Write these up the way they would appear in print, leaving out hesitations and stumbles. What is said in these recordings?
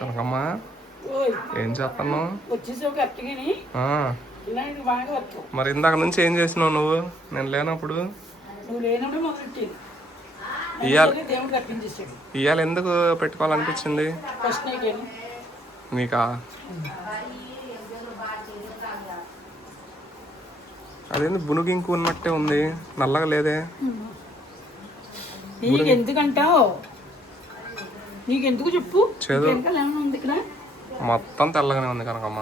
కనకమ్మ ఏం చేస్తున్నావు? మరి ఇందాక నుంచి ఏం చేసినావు నువ్వు నేను లేనప్పుడు? ఇవాళ ఎందుకు పెట్టుకోవాలనిపించింది నీకా? అదేంది బునుగింకు ఉన్నట్టే ఉంది, నల్లగా లేదే. ఎందుకంటావు? నీకెందుకు చెప్పు. మొత్తం తెల్లగానే ఉంది కనకమ్మ.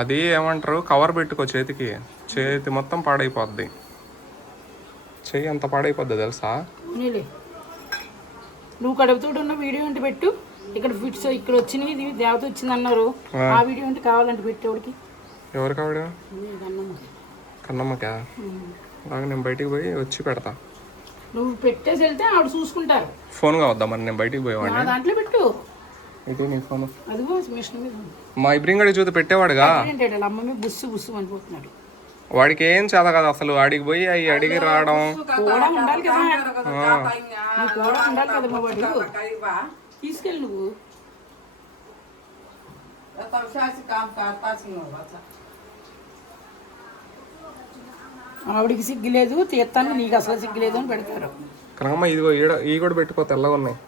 అది ఏమంటారు, కవర్ పెట్టుకో చేతికి, చేతి మొత్తం పాడైపోద్ది. చెయ్యి అంత పాడైపోద్ది తెలుసా? నువ్వు కడుపుతోటి ఉన్న వీడియో అంటే పెట్టు. ఇక్కడ ఫిట్స్ ఇక్కడ వచ్చినవి, ఇది దేవత వచ్చింది అన్నారు. ఆ వీడియో అంటే కావాలంటే పెట్టేవాడికి. ఎవరు కావాడు? కన్నమ్మకా? నేను బయటికి పోయి వచ్చి పెడతా. నువ్వు పెట్టేసి వెళ్తే ఆవిడ చూసుకుంటారు. ఫోన్ కావద్దా మరి? నేను బయటికి పోయేవాడిని. దాంట్లో పెట్టు. ఇది నీ ఫోన్? అదిగో మిషన్ మీద మా ఇబ్రింగడి చూసి పెట్టేవాడుగా. అమ్మ మీద బుస్సు బుస్సు అనిపోతున్నాడు. వాడికి ఏం చేత కదా అసలు. ఆడికి పోయి అవి అడిగి రావడం కూడా ఉండాలి కదా. కూడా ఉండాలి కదా మా వాడు. తీసుకెళ్ళి నువ్వు. ఆవిడికి సిగ్గులేదు, తీర్థానికి నీకు అసలు సిగ్గులేదు అని పెడతారు. కనకమ్మ ఇదిగో ఈ కూడా పెట్టుకో, తెల్లగా ఉన్నాయి.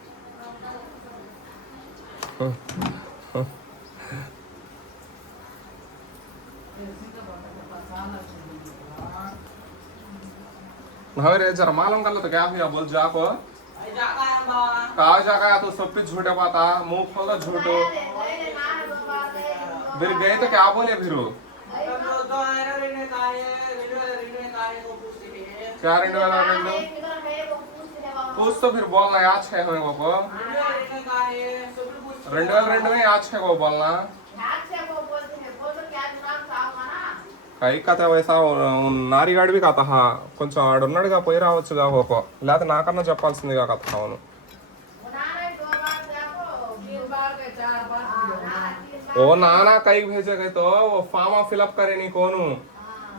नहरे जरा मालूम कर लो तो क्या हुआ? बोल जाको कहा जाका तो सब पे झूठे पाता, मुंह खोला झूठो। फिर गए तो क्या बोले फिर? क्या रेंडो वाला रेंडो पूछ तो फिर बोलना याद है हमें को। रेंडो में याद है को बोलना। కై కథ వయసా నారిగాడివి కథ కొంచెం ఆడున్నాడుగా, పోయి రావచ్చుగా ఓకో, లేకపోతే నాకన్నా చెప్పాల్సిందిగా కథ. అవును ओ नाना कई भेजे गए तो वो फॉर्म फिलअप करे नहीं कौन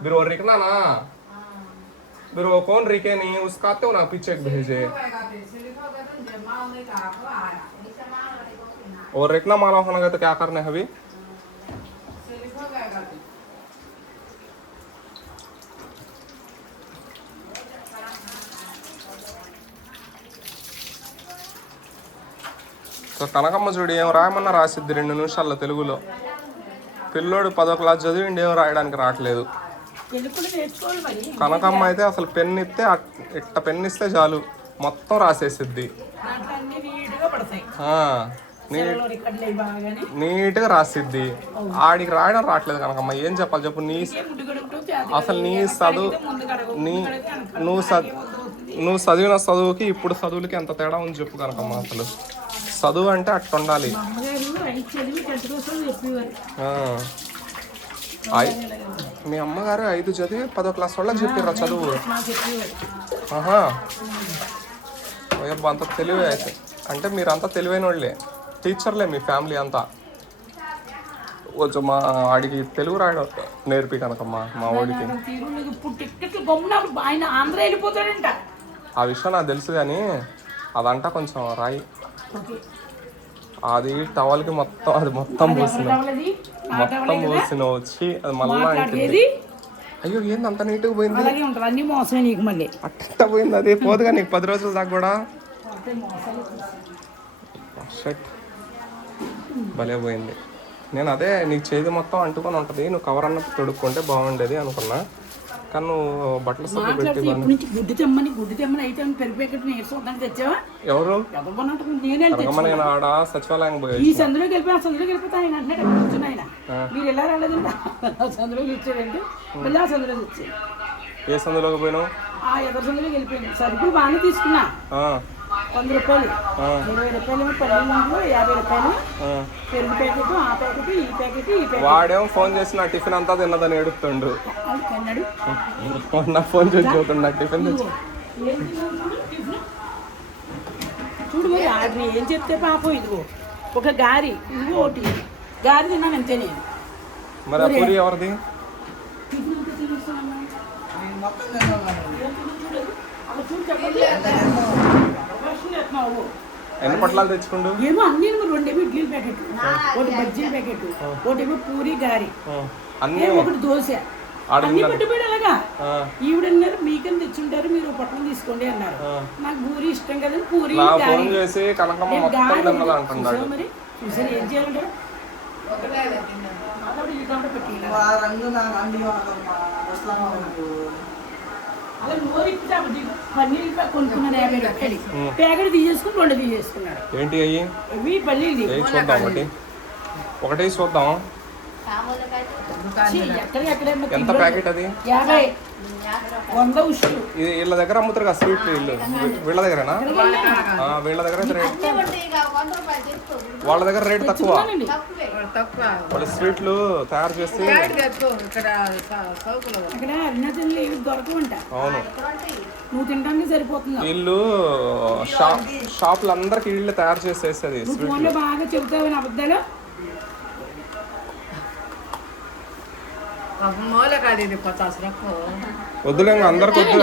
फिर वो रिकना ना, फिर वो कौन रिके नहीं उसका तो ना पीछे भेजे और रिकना माला होना गया तो क्या करने है अभी? సో కనకమ్మ చూడు ఏం రాయమన్నా రాసిద్ది 2 నిమిషాల్లో తెలుగులో. పిల్లోడు 10వ క్లాస్ చదివిండి, ఏం రాయడానికి రావట్లేదు. కనకమ్మ అయితే అసలు పెన్ ఇస్తే ఇట్ట పెన్ ఇస్తే చాలు మొత్తం రాసేసిద్ది. నీట్గా రాసిద్ది. ఆడికి రాయడం రావట్లేదు కనకమ్మ. ఏం చెప్పాలి చెప్పు? అసలు నీ చదువు నువ్వు చదివిన చదువుకి ఇప్పుడు చదువులకి ఎంత తేడా ఉంది చెప్పు కనకమ్మ. అసలు చదువు అంటే అట్లా ఉండాలి. మీ అమ్మగారు 5 చదివి 10వ క్లాస్ వాళ్ళకి చెప్పారా చదువు? ఆహా, అంత తెలివి అయితే. అంటే మీరు అంతా తెలివైన వాళ్ళే, టీచర్లే మీ ఫ్యామిలీ అంతా. కొంచెం మా ఆడికి తెలుగు రాయడం నేర్పి కనకమ్మ మా వాడికి. ఆ విషయం నాకు తెలుసు కానీ అదంతా కొంచెం రాయి. అది టవల్కి మొత్తం అది మొత్తం పూసిన వచ్చి అది మళ్ళా అయ్యో ఏంది అంత నీట్గా పోయింది. అట్ట పోయింది అది పోదుగా నీకు 10 రోజుల దాకా కూడా. భలే పోయింది. నేను అదే నీకు చేతి మొత్తం అంటుకొని ఉంటుంది, నువ్వు కవర్ అన్న తొడుక్కుంటే బాగుండేది అనుకున్నా. కానీ నువ్వు బట్టలు సబ్బు పెట్టి గుడ్డు తెమ్మని అయితే తెచ్చావా? ఎవరు? నేను ఆడ సచివాలయం పోయి ఈ సందులోకి వెళ్ళిపోయి ఆ సందులోకి వెళ్ళిపోతా ఆయన అంటే కూర్చున్నాయన. మీరు ఎలా రాలేదండి సందులోకి ఇచ్చాడంటే మళ్ళీ ఆ సందులోకి వచ్చాయి. ఏ సందులోకి పోయినావు? ఆ ఎదురు సందులోకి వెళ్ళిపోయింది. సరుకులు బాగానే తీసుకున్నా. 100 రూపాయలు, 20 రూపాయలు, 50 రూపాయలు పెరుగు ప్యాకెట్, ఆ ప్యాకెట్, ఈ ప్యాకెట్, ఈ ప్యాకెట్. వాడేమో ఫోన్ చేసి నా టిఫిన్ అంతా తిన్నదని ఏడుతుండు. నా ఫోన్ చేసి చూస్తుండు నాకు టిఫిన్ తెచ్చి. చూడు మరి ఆర్డర్ ఏం చెప్తే పాపం. ఇదిగో ఒక గారి, ఇదిగో ఒకటి గారి తిన్నాను అంతే నేను. మరి ఆ పూరి ఎవరిది? ఎన్ని పొట్లాలు తెచ్చుకుండు? ఏమో అన్ని రెండేమో ఇడ్లీ ప్యాకెట్, ఒకటి బజ్జీల ప్యాకెట్, ఒకటేమో పూరి గారి, అన్ని ఒకటి దోశ, అన్ని పట్టుబడి అలాగా. ఈవిడన్నారు మీకని తెచ్చుంటారు, మీరు పొట్టం తీసుకోండి అన్నారు. నాకు పూరి ఇష్టం కదా, పూరి గారి మరి చూసారు ఏం చేయాలంటారు. అలా నోరిప్పితే పల్లీలు కొనుక్కున్నాను 50 రూపాయలు, ప్యాకెట్ తీసేసుకుని 2 తీసేసుకున్నాడు. ఏంటి అయ్యి? ఇవి పల్లీలు చూద్దాం, ఒకటి చూద్దాం. ఎంత ప్యాకెట్ అది? 50, 100 ఉషులు. ఇది వీళ్ళ దగ్గర అమ్ముతారు కదా స్వీట్లు, వీళ్ళ దగ్గరనా? వీళ్ళ దగ్గర వాళ్ళ దగ్గర రేట్ తక్కువ. వాళ్ళ స్వీట్లు తయారు చేసి దొరకవంట. అవును, నువ్వు తినడానికి సరిపోతుంది. వీళ్ళు షాపులు అందరికి వీళ్ళు తయారు చేసేది. ఫోన్లో బాగా చెబుతావు అబద్ధాలు. వద్దులే, అందరికి వద్దు,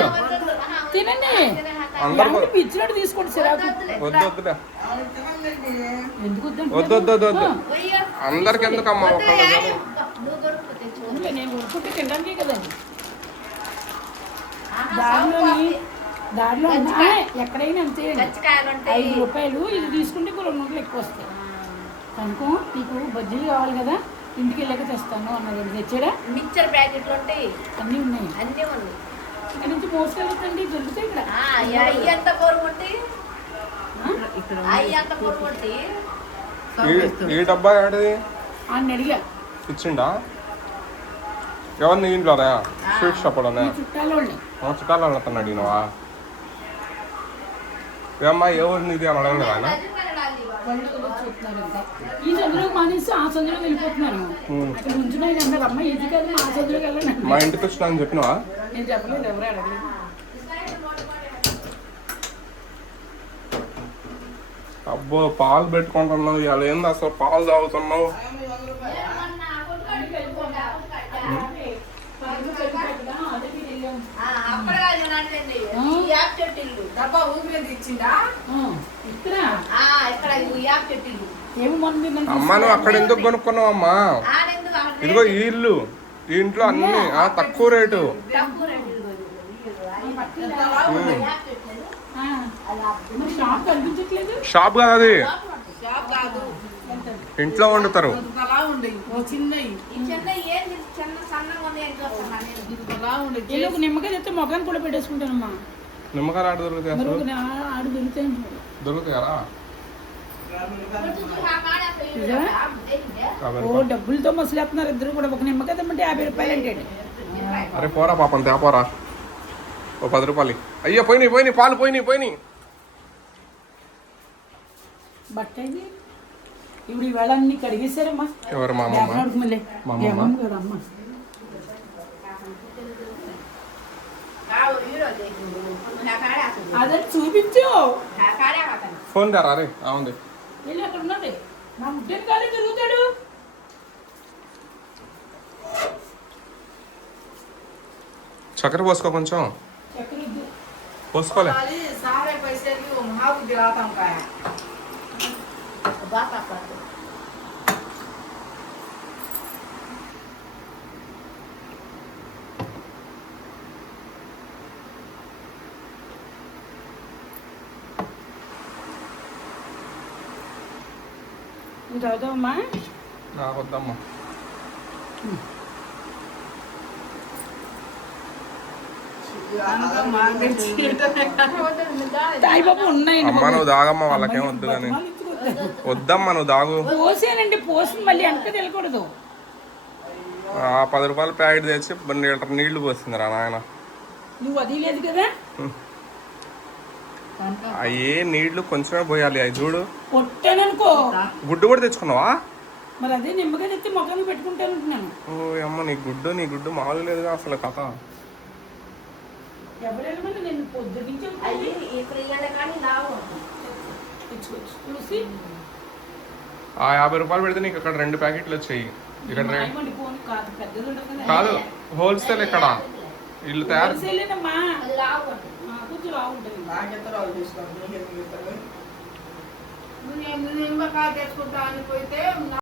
తినండి. అందరికి ఇచ్చినట్టు తీసుకోండి. వద్దు వద్దులే, వద్దు వద్దు వద్దు వద్దు, అందరికి ఎందుకమ్మా? నేను ఊరుకుంటే తినడానికి కదండి. దారిలో ఎక్కడైనా అంతే 5 రూపాయలు. ఇది తీసుకుంటే 2 నోట్లు ఎక్కువ వస్తాయి. కనుక నీకు బజ్జీలు కావాలి కదా, ఇంటికి వెళ్ళాక తెస్తాను అన్నది. తెచ్చాడా? మిక్చర్ ప్యాకెట్లు ఉంటాయి, అన్నీ ఉన్నాయి. అన్నీ ఉన్నాయి. ఇక్కడ నుంచి మోసుకెళ్ళొద్దండి, దొరుకుతాయి ఇక్కడ. ఈ డబ్బా ఏడిది? అని అడిగా. ఇచ్చిండా? ఎవరిని? ఇంట్లోనే స్వీట్ షాప్ లోనే చుట్టాలు అతను అడిగినవా? ఏమ్మా ఎవరిని ఇది అని అడగలేదు ఆయన? ఈ చదువులో మానేసి ఆ చదువులో వెళ్ళిపోతున్నాను. అక్కడ ఉంచున్నాయి అన్నారు. అమ్మ ఇది కాదు, మా చదువులోకి వెళ్ళండి. మా ఇంటికి వచ్చినా అని చెప్పినవా? నేను చెప్పలేదు, ఎవరు అడగలేదు. అబ్బో, పాలు పెట్టుకుంటున్నావు ఇవాళ. ఏంది అసలు పాలు తాగుతున్నావు? అమ్మా నువ్వు అక్కడ ఎందుకు కొనుక్కున్నావు అమ్మా? ఇదిగో ఈ ఇల్లు, ఈ ఇంట్లో అన్ని తక్కువ రేటు. షాప్ కాదు అది, ఇంట్లో వండుతారు. నిమ్మకాయ చెప్తే మొఖాన్ని కూడా పెట్టేసుకుంటానమ్మా. నిమ్మకాయలు ఆడ దొరుకుతాయి? ఆడు దొరుకుతాయి. దొరుకుతాయా? ఓ డబ్బులతో మసలేస్తున్నారు ఇద్దరు కూడా. ఒక నిమ్మకాయ తెమ్మంటే 50 రూపాయలు అంటాడు. అరే పోరా పాపం, తేపోరా ఓ 10 రూపాయలు. అయ్యో పోయినాయి పాలు, పోయినాయి. బట్ట ఇప్పుడు ఈవేళ అన్ని కడిగేశారమ్మా. ఎవరు? మా అమ్మ కదమ్మా. అదే చూపించు. ఫోన్ దారా? అరే అవుంది, వెళ్ళి అక్కడ ఉన్నది. నా ముడ్డని కాలే తిరుగుతాడు. చక్కెర పోసుకో కొంచెం. పోసుకోలే. నువ్వు చదువుతావమ్మా? నాకు వద్దమ్మా. అమ్మా నువ్వు దాగమ్మా, వాళ్ళకేం వద్దు కానీ. వద్దమ్మా నువ్వు దాగు. పోసానండి, పోసి మళ్ళీ వెనక వెళ్ళకూడదు. 10 రూపాయలు ప్యాకెట్ తెచ్చి 2 లీటర్ నీళ్లు పోసిందిరా నాయన. నువ్వు అది లేదు కదా. అయ్యే నీళ్లు కొంచెమే పోయాలి. అవి చూడు, కొట్టాననుకో. గుడ్డు కూడా తెచ్చుకున్నావా? మరి అదే నిమ్మకాయ తెచ్చి మొక్కలు పెట్టుకుంటాను అంటున్నాను. ఓ అమ్మ, నీ గుడ్డు మామూలు లేదుగా అసలు కథ. ఎవరైనా నేను పొద్దు నుంచి చూసి 50 రూపాయలు పెడితే నీకు అక్కడ 2 ప్యాకెట్లు వచ్చాయి. ఇక్కడ కాదు, హోల్సేల్. ఇక్కడ వీళ్ళు తయారు నిమ్మకాయ తెచ్చుకుంటా అని పోతే